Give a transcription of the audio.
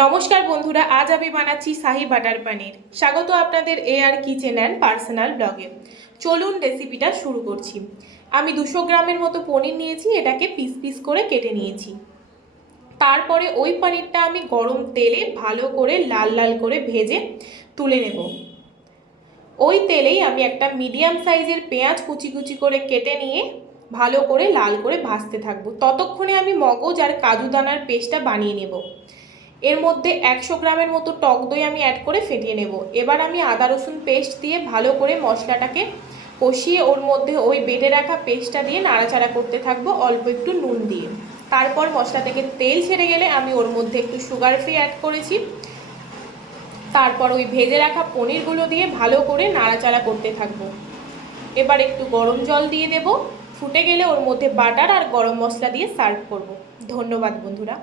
নমস্কার বন্ধুরা, আজ আমি বানাচ্ছি শাহি বাটার পনির। স্বাগত আপনাদের AR কিচেন অ্যান্ড পার্সোনাল ব্লগে। চলুন রেসিপিটা শুরু করছি। আমি 200 গ্রামের মতো পনির নিয়েছি, এটাকে পিস পিস করে কেটে নিয়েছি। তারপরে ওই পনিরটা আমি গরম তেলে ভালো করে লাল লাল করে ভেজে তুলে নেব। ওই তেলেই আমি একটা মিডিয়াম সাইজের পেঁয়াজ কুচি কুচি করে কেটে নিয়ে ভালো করে লাল করে ভাজতে থাকবো। ততক্ষণে আমি মগজ আর কাজু দানার পেস্টটা বানিয়ে নেব। এর মধ্যে 100 গ্রামের মতো টক দই আমি অ্যাড করে ফেটিয়ে নেব। এবার আমি আদা রসুন পেস্ট দিয়ে ভালো করে মশলাটাকে কষিয়ে ওর মধ্যে ওই বেটে রাখা পেস্টটা দিয়ে নাড়াচাড়া করতে থাকবো অল্প একটু নুন দিয়ে। তারপর মশলা থেকে তেল ছেড়ে গেলে আমি ওর মধ্যে একটু সুগার ফ্রি অ্যাড করেছি। তারপর ওই ভেজে রাখা পনিরগুলো দিয়ে ভালো করে নাড়াচাড়া করতে থাকবো। এবার একটু গরম জল দিয়ে দেব। ফুটে গেলে ওর মধ্যে বাটার আর গরম মশলা দিয়ে সার্ভ করব। ধন্যবাদ বন্ধুরা।